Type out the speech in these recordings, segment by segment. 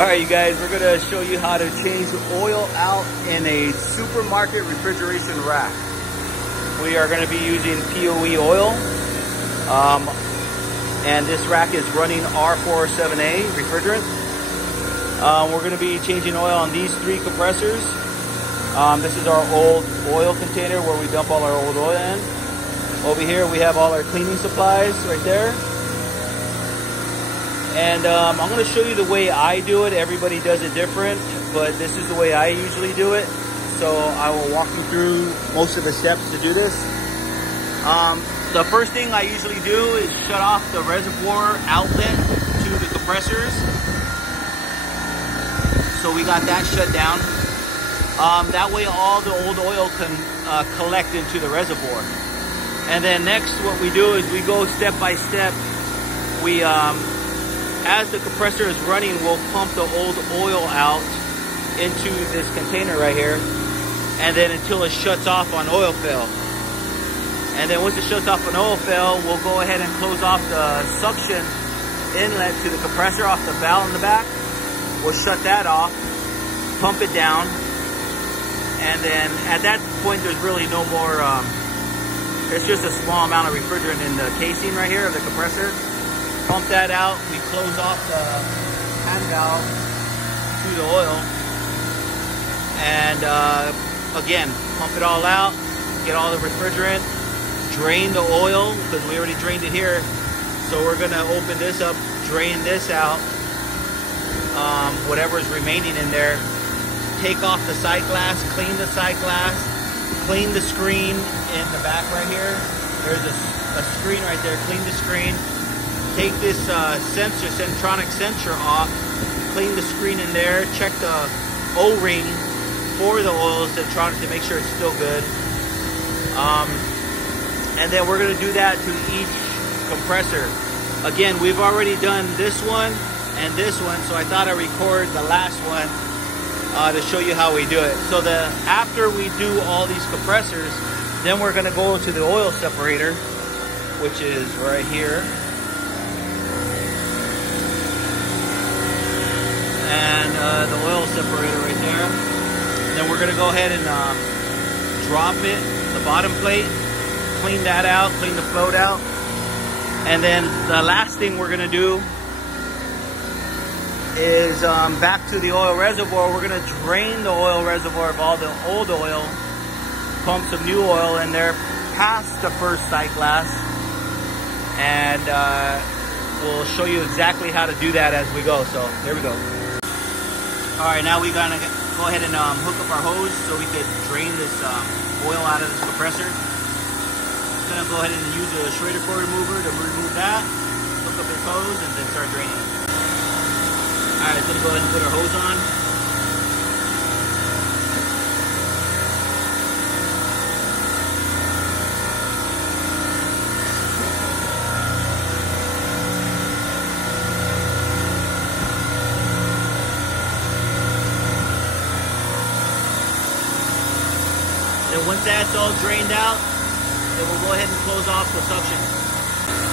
Alright you guys, we're going to show you how to change oil out in a supermarket refrigeration rack. We are going to be using POE oil. And this rack is running R407A refrigerant. We're going to be changing oil on these 3 compressors. This is our old oil container where we dump all our old oil in. Over here we have all our cleaning supplies right there. And I'm going to show you the way I do it. Everybody does it different, but this is the way I usually do it. So I will walk you through most of the steps to do this. The first thing I usually do is shut off the reservoir outlet to the compressors. So we got that shut down. That way all the old oil can collect into the reservoir. And then next what we do is we go step by step. We as the compressor is running, we'll pump the old oil out into this container right here, and then until it shuts off on oil fill. And then once it shuts off on oil fill, we'll go ahead and close off the suction inlet to the compressor off the valve in the back. We'll shut that off, pump it down, and then at that point there's really no more, there's just a small amount of refrigerant in the casing right here of the compressor. Pump that out, we close off the hand valve to the oil, and again, pump it all out, get all the refrigerant, drain the oil, because we already drained it here. So we're gonna open this up, drain this out, whatever is remaining in there, take off the side glass, clean the side glass, clean the screen in the back right here. There's a screen right there, clean the screen. Take this Centronic sensor off, clean the screen in there, check the O-ring for the oil Centronic to make sure it's still good. And then we're going to do that to each compressor. Again, we've already done this one and this one, so I thought I'd record the last one to show you how we do it. So after we do all these compressors, then we're going to go to the oil separator, which is right here. And the oil separator right there. Then we're going to go ahead and drop it, the bottom plate, clean that out, clean the float out. And then the last thing we're going to do is back to the oil reservoir. We're going to drain the oil reservoir of all the old oil, pump some new oil in there past the first sight glass, and we'll show you exactly how to do that as we go. So here we go. Alright, now we're going to go ahead and hook up our hose so we can drain this oil out of this compressor. I'm going to go ahead and use a Schrader core remover to remove that, hook up this hose, and then start draining. Alright, so let's go ahead and put our hose on. Then once that's all drained out, then we'll go ahead and close off the suction.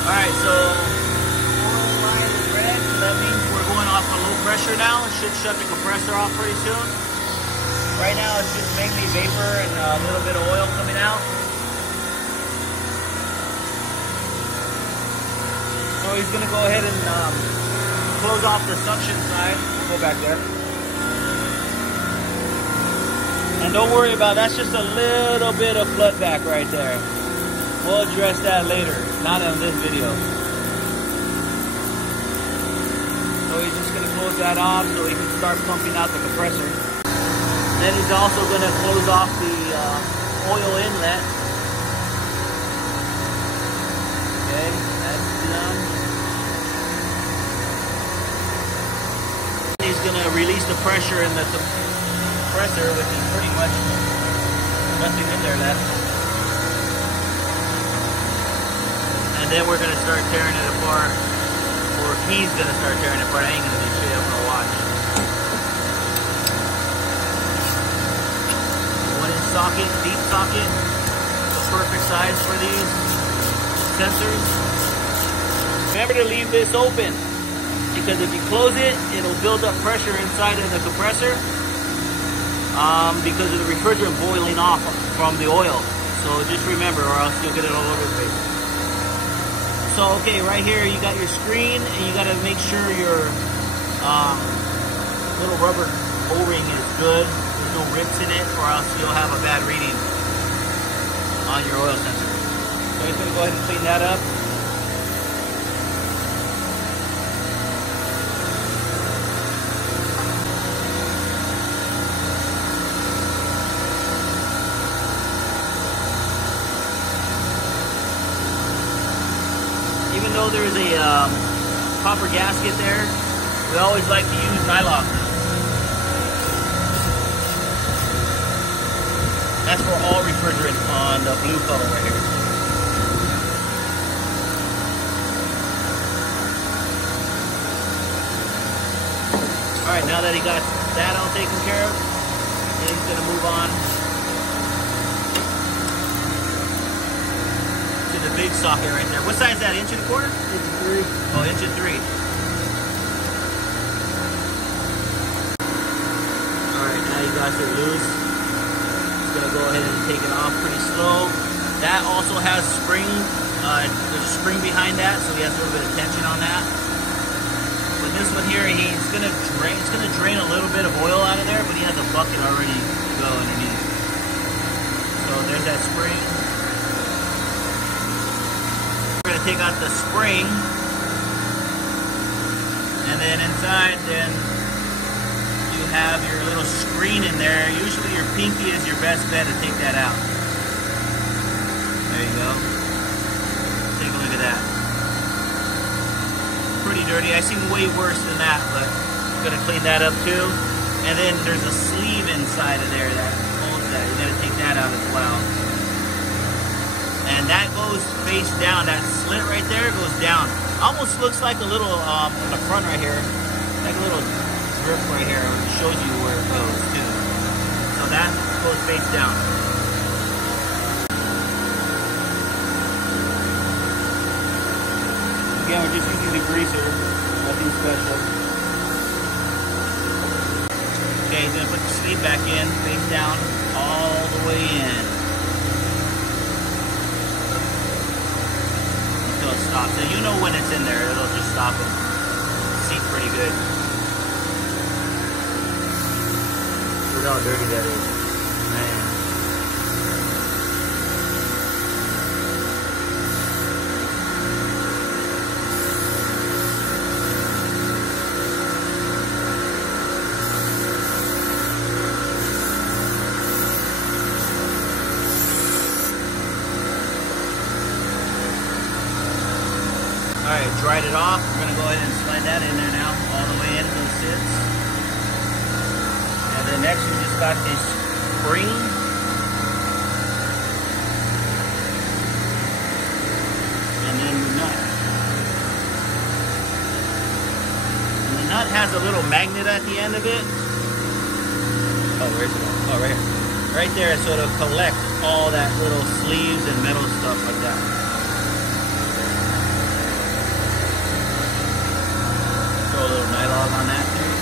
Alright, so oil line is red, so that means we're going off on low pressure now. It should shut the compressor off pretty soon. Right now it's just mainly vapor and a little bit of oil coming out. So he's going to go ahead and close off the suction side. We'll go back there. And don't worry about that's just a little bit of flood back right there. We'll address that later, not in this video. So he's just going to close that off so he can start pumping out the compressor. Then he's also going to close off the oil inlet. Okay, that's done. He's going to release the pressure in the compressor, which is pretty much nothing in there left. And then we're going to start tearing it apart, or he's going to start tearing it apart. I ain't going to do shit, I'm going to watch. 1-inch socket, deep socket, the perfect size for these sensors. Remember to leave this open. because if you close it, it'll build up pressure inside of the compressor because of the refrigerant boiling off from the oil. So just remember, or else you'll get it all over the place. So okay, right here you got your screen, and you got to make sure your little rubber O-ring is good. There's no rips in it, or else you'll have a bad reading on your oil sensor. So I'm just going to go ahead and clean that up. Even though there's a copper gasket there, we always like to use nylon. That's for all refrigerant on the blue color right here. Alright, now that he got that all taken care of, then he's going to move on to the big socket right there. What size is that? 1 1/4 inch? 1 3. Oh, 1 3. Alright, now you got it loose. Just going to go ahead and take it off pretty slow. That also has spring. There's a spring behind that, so he has a little bit of tension on that. But this one here, it's going to drain a little bit of oil out of there, but he has a bucket already to go underneath. So there's that spring. We're going to take out the spring, and then inside, then you have your little screen in there. Usually your pinky is your best bet to take that out. There you go. Take a look at that. Pretty dirty. I've seen way worse than that, but I'm going to clean that up too. And then there's a sleeve inside of there that holds that. You got to take that out as well. And that goes face down. That slit right there goes down. Almost looks like a little, on the front right here, like a little drip right here. It shows you where it goes too. So that goes face down. Again, we're just using the greaser, nothing special. Okay, he's gonna put the sleeve back in, face down, all the way in. Until it stops. And you know when it's in there, it'll just stop and seat pretty good. Look how dirty that is. Man. Alright, dried it off. We're going to go ahead and slide that in there now, all the way into those sits. And then next we just got this spring. And then the nut. And the nut has a little magnet at the end of it. Oh, where's it? Oh, right here. Right there, so it'll collect all that little sleeves and metal stuff like that. A little nylon on that too.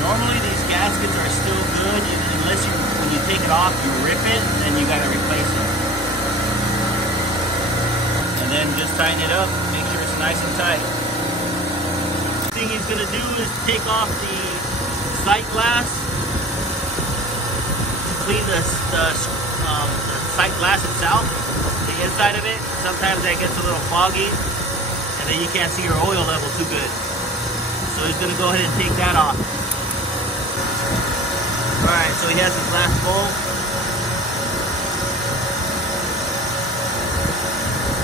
Normally these gaskets are still good unless when you take it off you rip it and then you gotta replace it. And then just tighten it up, make sure it's nice and tight. The thing he's gonna do is take off the sight glass, clean the sight glass itself. Inside of it, sometimes that gets a little foggy and then you can't see your oil level too good. So he's going to go ahead and take that off. Alright, so he has his glass bowl.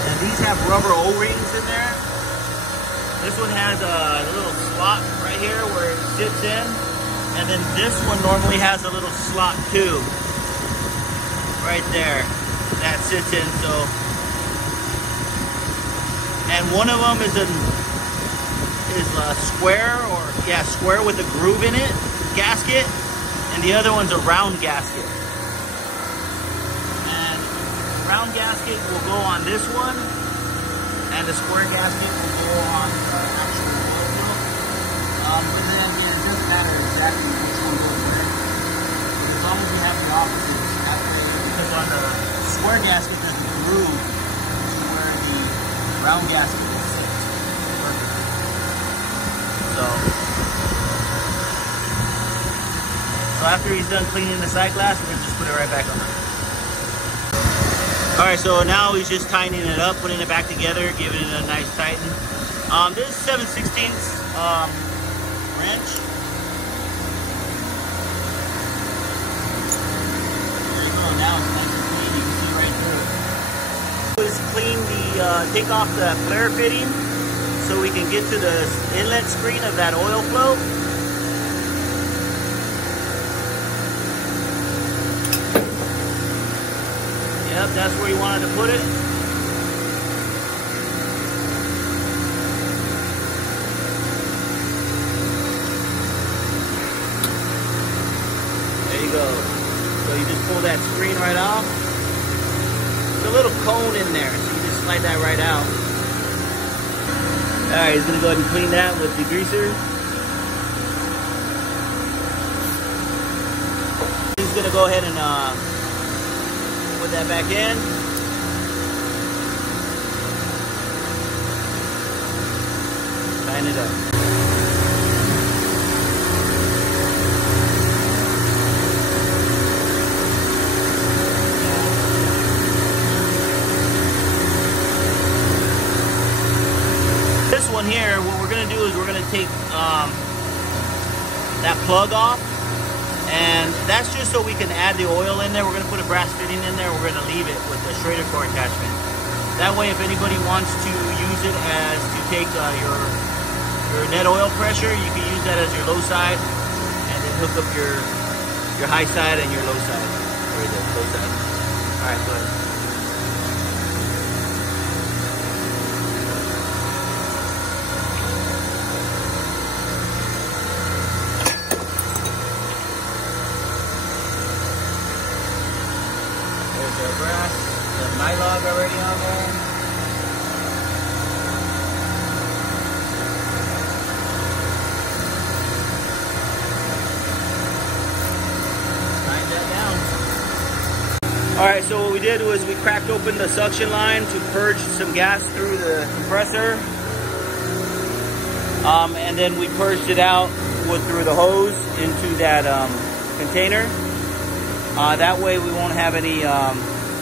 And these have rubber O-rings in there. This one has a little slot right here where it sits in. And then this one normally has a little slot too. Right there. That sits in, so, and one of them is a square, or yeah, square with a groove in it, gasket, and the other one's a round gasket. And the round gasket will go on this one, and the square gasket will go on the actual oil fill. But then it doesn't matter exactly which one goes where. But as long as you have the opposites, that way, because on the square gasket there's a groove to where the round gasket will sit. Perfect. So after he's done cleaning the side glass, we're gonna just put it right back on. All right, so now he's just tightening it up, putting it back together, giving it a nice tighten. This is 7/16 wrench. There you go, now it's nice and clean, you can see right through it. Is clean the, take off the flare fitting so we can get to the inlet screen of that oil flow. Yep, that's where you wanted to put it. There you go. So you just pull that screen right off. There's a little cone in there, so you just slide that right out. Alright, he's gonna go ahead and clean that with the degreaser. He's gonna go ahead and put that back in. Tighten it up. This one here, what we're gonna do is we're gonna take that plug off. And that's just so we can add the oil in there. We're gonna put a brass fitting in there. We're gonna leave it with the Schrader core attachment. That way, if anybody wants to use it as to take your net oil pressure, you can use that as your low side, and then hook up your high side and your low side. Or the low side. All right, go ahead. The brass, the nylog already on there. Tighten that down. Alright, so what we did was we cracked open the suction line to purge some gas through the compressor. And then we purged it out through the hose into that container. That way we won't have any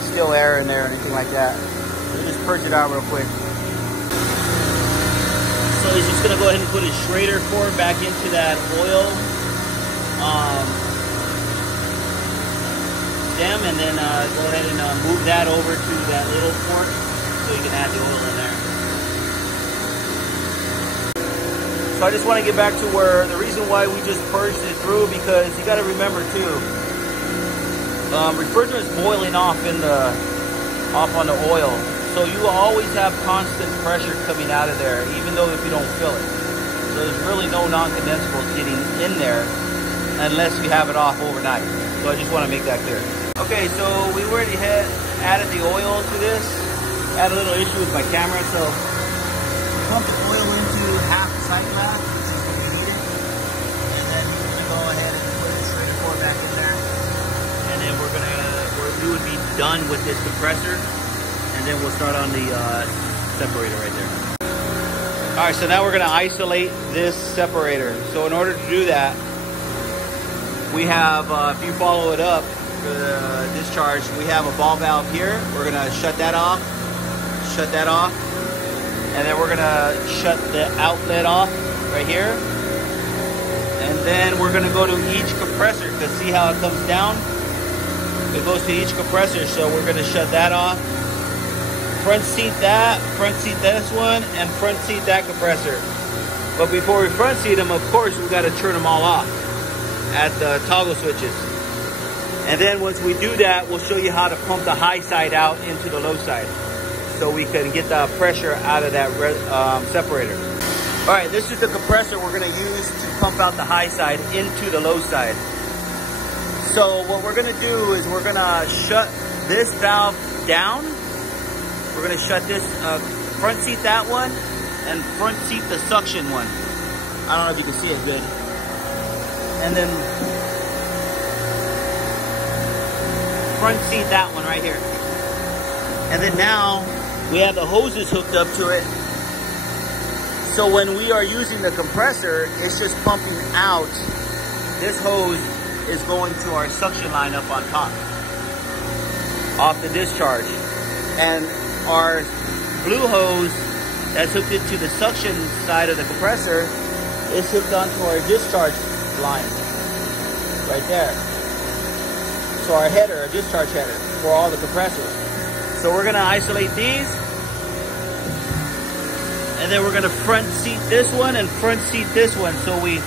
still air in there or anything like that. We'll just purge it out real quick. So he's just gonna go ahead and put his Schrader core back into that oil stem, and then go ahead and move that over to that little port so you can add the oil in there. So I just want to get back to where the reason why we just purged it through, because you got to remember too, refrigerant is boiling off on the oil, so you will always have constant pressure coming out of there, even though if you don't fill it. So there's really no non-condensables getting in there unless you have it off overnight. So I just want to make that clear. Okay, so we already had added the oil to this. Had a little issue with my camera, so we pumped the oil into half the sight glass, which is what we needed, and then we're gonna go ahead and put the Schrader core back in there. And then we would be done with this compressor, and then we'll start on the separator right there. All right, so now we're gonna isolate this separator. So in order to do that, we have, if you follow it up, the discharge, we have a ball valve here. We're gonna shut that off, and then we're gonna shut the outlet off right here. And then we're gonna go to each compressor, because see how it comes down? It goes to each compressor, so we're gonna shut that off. Front seat that, front seat this one, and front seat that compressor. But before we front seat them, of course, we gotta turn them all off at the toggle switches. And then once we do that, we'll show you how to pump the high side out into the low side, so we can get the pressure out of that separator. All right, this is the compressor we're gonna use to pump out the high side into the low side. So what we're gonna do is we're gonna shut this valve down. We're gonna shut this front seat that one and front seat the suction one. I don't know if you can see it good. And then front seat that one right here. And then now we have the hoses hooked up to it. So when we are using the compressor, it's just pumping out. This hose is going to our suction line up on top, off the discharge. And our blue hose that's hooked into the suction side of the compressor is hooked onto our discharge line right there. So our header, a discharge header for all the compressors. So we're gonna isolate these, and then we're gonna front seat this one and front seat this one, so we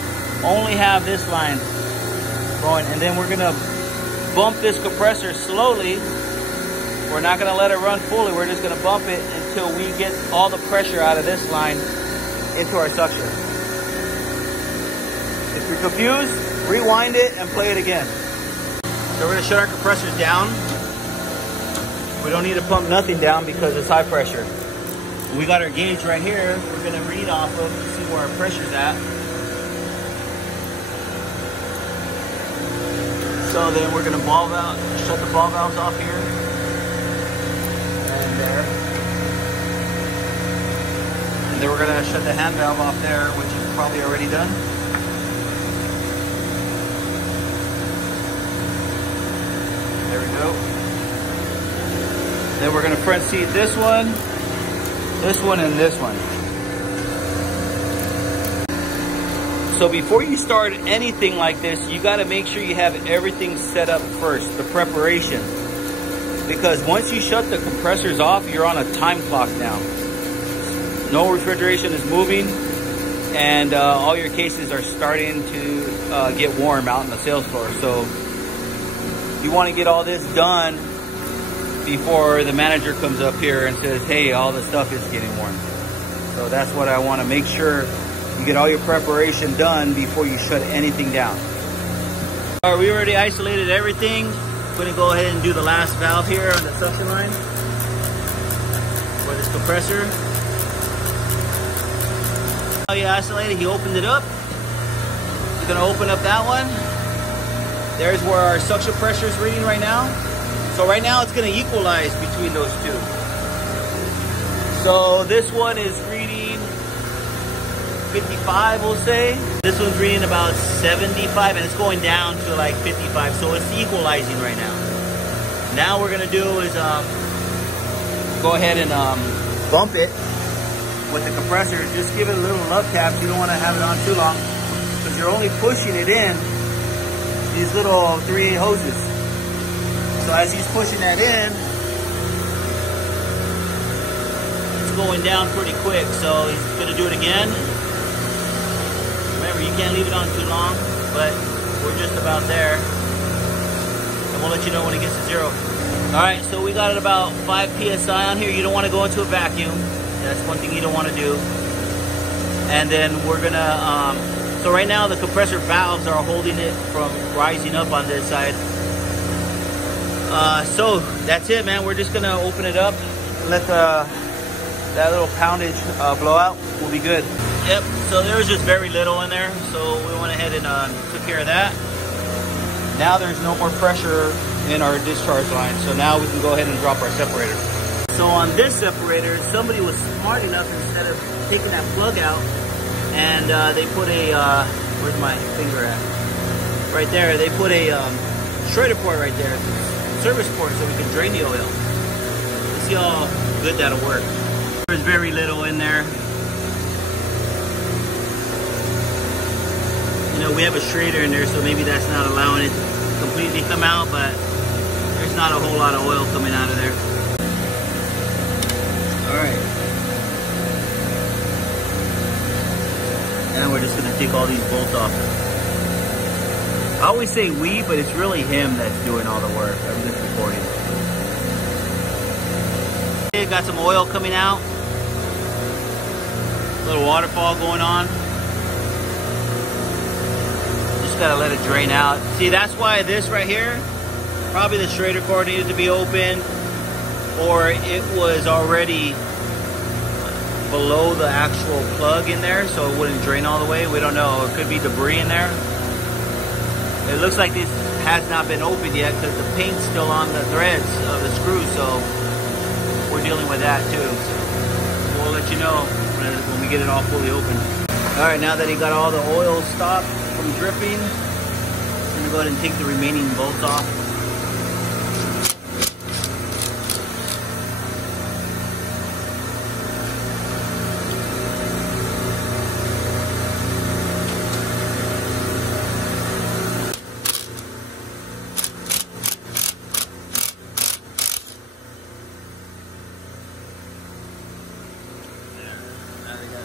only have this line going. And then we're gonna bump this compressor slowly. We're not gonna let it run fully. We're just gonna bump it until we get all the pressure out of this line into our suction. If you're confused, rewind it and play it again. So we're gonna shut our compressors down. We don't need to pump nothing down because it's high pressure. We got our gauge right here. We're gonna read off of to see where our pressure's at. So then we're gonna shut the ball valves off here. And there. And then we're gonna shut the hand valve off there, which is probably already done. There we go. Then we're gonna front seat this one, and this one. So before you start anything like this, you gotta make sure you have everything set up first, the preparation. Because once you shut the compressors off, you're on a time clock now. No refrigeration is moving, and all your cases are starting to get warm out on the sales floor. So you wanna get all this done before the manager comes up here and says, hey, all the stuff is getting warm. So that's what I want to make sure you get all your preparation done before you shut anything down. All right, we already isolated everything. I'm going to go ahead and do the last valve here on the suction line for this compressor. Oh, he isolated, he opened it up. He's going to open up that one. There's where our suction pressure is reading right now. So right now it's going to equalize between those two. So this one is reading 55, we'll say. This one's reading about 75, and it's going down to like 55. So it's equalizing right now. Now what we're going to do is go ahead and bump it with the compressor. Just give it a little love tap. You don't want to have it on too long because you're only pushing it in these little 3/8 hoses. So as he's pushing that in, it's going down pretty quick. So he's gonna do it again. Remember, you can't leave it on too long, but we're just about there. And we'll let you know when it gets to 0. All right, so we got it about 5 PSI on here. You don't wanna go into a vacuum. That's one thing you don't wanna do. And then we're gonna, so right now the compressor valves are holding it from rising up on this side. So that's it, man. We're just gonna open it up, let that little poundage blow out. We'll be good. Yep. So there was just very little in there, so we went ahead and took care of that. Now there's no more pressure in our discharge line, so now we can go ahead and drop our separator. So on this separator, somebody was smart enough, instead of taking that plug out, and they put a where's my finger at? Right there. They put a shredder port right there. Service port, so we can drain the oil. Let's see how good that'll work. There's very little in there. You know, we have a Schrader in there, so maybe that's not allowing it to completely come out, but there's not a whole lot of oil coming out of there. All right. Now we're just gonna take all these bolts off. I always say we, but it's really him that's doing all the work. I'm just recording. Okay, got some oil coming out. A little waterfall going on. Just gotta let it drain out. See, that's why this right here, probably the Schrader cord needed to be opened, or it was already below the actual plug in there, so it wouldn't drain all the way. We don't know. It could be debris in there. It looks like this has not been opened yet because the paint's still on the threads of the screw, so we're dealing with that too. So we'll let you know when we get it all fully open. All right, now that he got all the oil stopped from dripping, I'm gonna go ahead and take the remaining bolts off.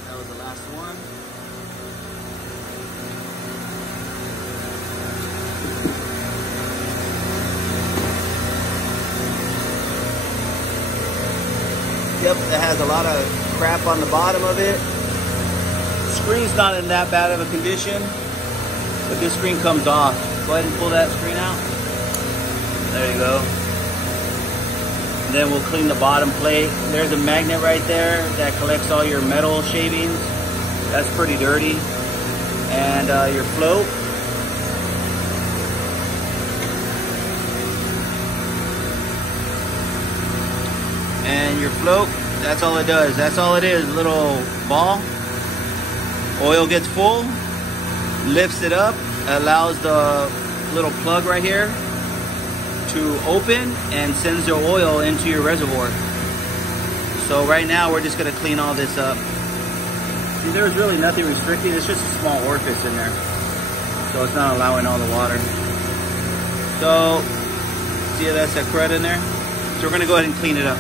That was the last one. Yep, it has a lot of crap on the bottom of it. The screen's not in that bad of a condition, but this screen comes off. Go ahead and pull that screen out. There you go. And then we'll clean the bottom plate. There's a magnet right there that collects all your metal shavings. That's pretty dirty. And your float. And your float, that's all it does. That's all it is, a little ball. Oil gets full, lifts it up, allows the little plug right here to open and sends the oil into your reservoir. So right now we're just gonna clean all this up. See, there's really nothing restricting, it's just a small orifice in there. So it's not allowing all the water. So, see how that's that crud in there? So we're gonna go ahead and clean it up.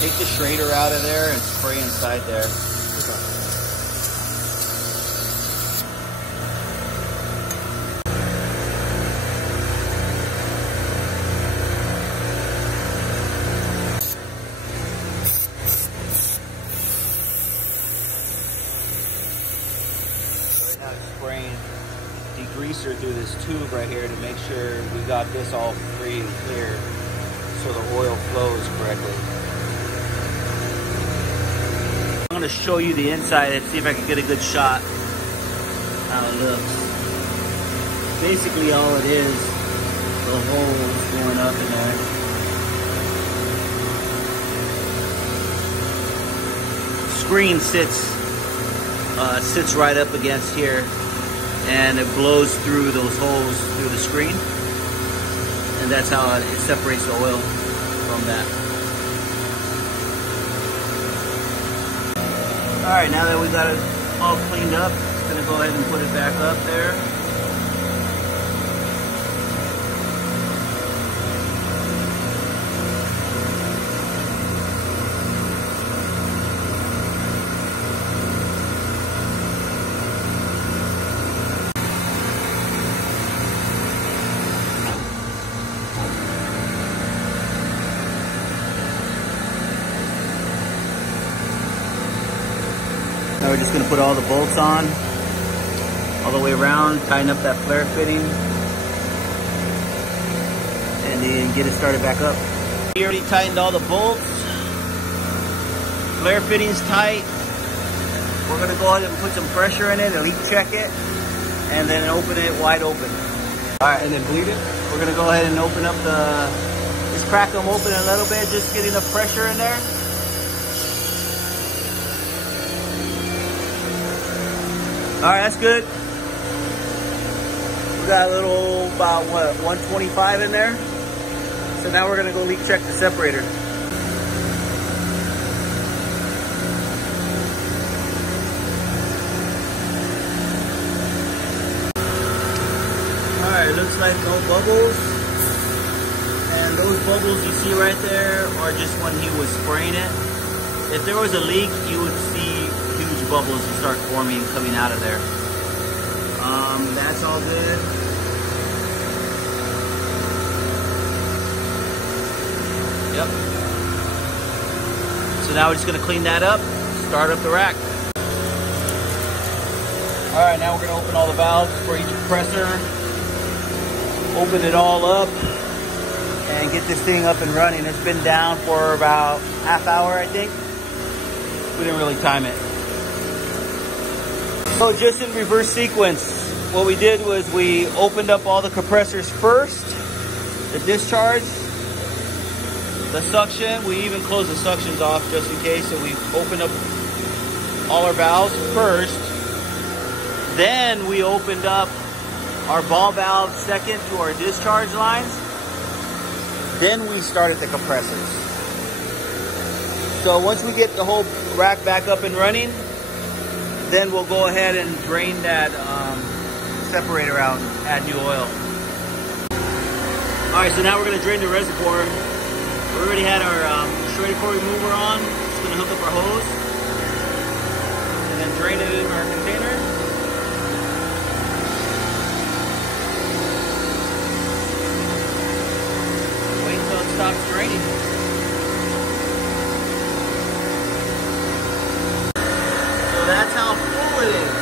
Take the Schrader out of there and spray inside there. Okay. Right now it's spraying degreaser through this tube right here to make sure we got this all free and clear so the oil flows correctly. I'm going to show you the inside and see if I can get a good shot how it looks. Basically all it is, the holes going up in there. Screen sits right up against here and it blows through those holes through the screen, and that's how it separates the oil from that. All right, now that we got it all cleaned up, I'm gonna go ahead and put it back up there. Now we're just going to put all the bolts on, all the way around, tighten up that flare fitting, and then get it started back up. We already tightened all the bolts. Flare fitting's tight. We're going to go ahead and put some pressure in it and leak check it, and then open it wide open. All right, and then bleed it. We're going to go ahead and open up just crack them open a little bit, just get enough pressure in there. All right, that's good. We got a little, about what, 125 in there. So now we're gonna go leak check the separator. All right, looks like no bubbles. And those bubbles you see right there are just when he was spraying it. If there was a leak, you would see huge bubbles start forming coming out of there. That's all good. Yep. So now we're just gonna clean that up, start up the rack. Alright, now we're going to open all the valves for each compressor. Open it all up and get this thing up and running. It's been down for about half hour, I think. We didn't really time it. So just in reverse sequence, what we did was we opened up all the compressors first, the discharge, the suction. We even closed the suctions off just in case. So we opened up all our valves first. Then we opened up our ball valve second to our discharge lines. Then we started the compressors. So once we get the whole rack back up and running, then we'll go ahead and drain that separator out, add new oil. All right, so now we're gonna drain the reservoir. We already had our shredded core remover on. Just gonna hook up our hose and then drain it in our container. Wait until it stops draining. So that's how full it is.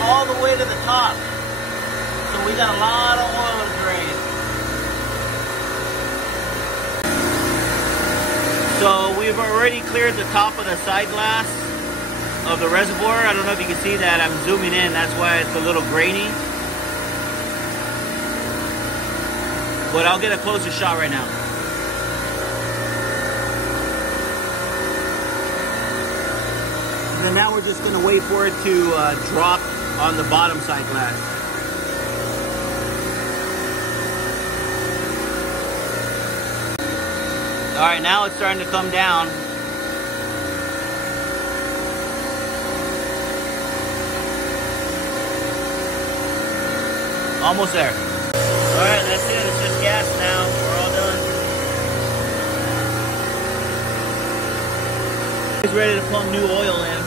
All the way to the top. So we got a lot of oil to drain. So we've already cleared the top of the side glass of the reservoir. I don't know if you can see that. I'm zooming in. That's why it's a little grainy. But I'll get a closer shot right now. And now we're just going to wait for it to drop on the bottom side glass. All right, now it's starting to come down. Almost there. All right, that's it. It's just gas now. We're all done. It's ready to pump new oil in.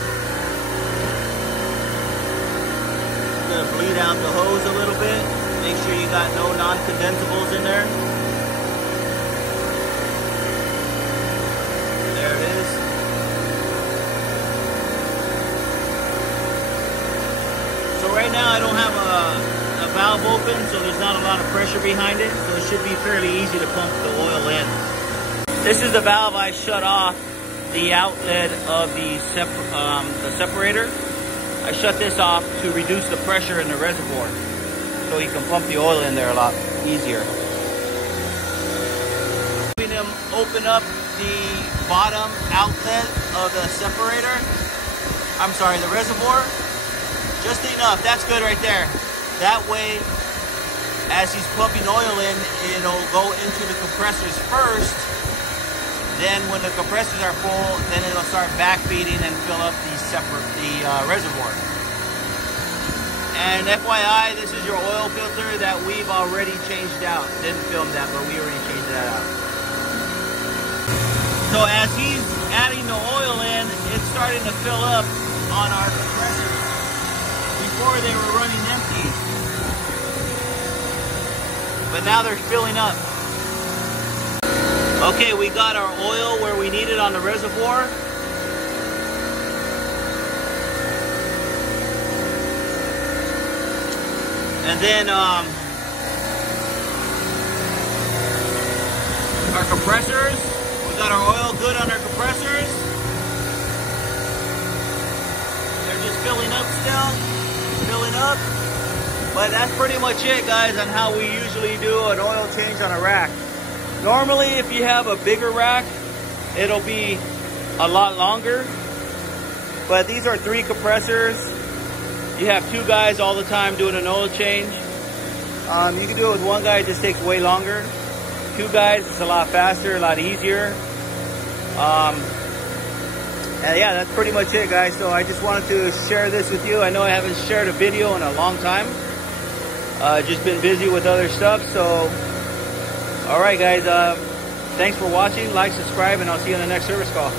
Gonna bleed out the hose a little bit. Make sure you got no non-condensables in there. There it is. So right now I don't have a valve open, so there's not a lot of pressure behind it, so it should be fairly easy to pump the oil in. This is the valve I shut off the outlet of the separator. I shut this off to reduce the pressure in the reservoir so you can pump the oil in there a lot easier. Helping them open up the bottom outlet of the separator. I'm sorry, the reservoir. Just enough, that's good right there. That way, as he's pumping oil in, it'll go into the compressors first. Then when the compressors are full, then it'll start backfeeding and fill up the reservoir. And FYI, this is your oil filter that we've already changed out. Didn't film that, but we already changed that out. So as he's adding the oil in, it's starting to fill up on our compressors. Before they were running empty. But now they're filling up. Okay, we got our oil where we need it on the reservoir. And then our compressors, we got our oil good on our compressors. They're just filling up still, filling up. But that's pretty much it, guys, on how we usually do an oil change on a rack. Normally, if you have a bigger rack, it'll be a lot longer. But these are 3 compressors. You have 2 guys all the time doing an oil change. You can do it with 1 guy, it just takes way longer. 2 guys, it's a lot faster, a lot easier. And yeah, that's pretty much it, guys. So I just wanted to share this with you. I know I haven't shared a video in a long time. Just been busy with other stuff. So, all right, guys. Thanks for watching. Like, subscribe, and I'll see you on the next service call.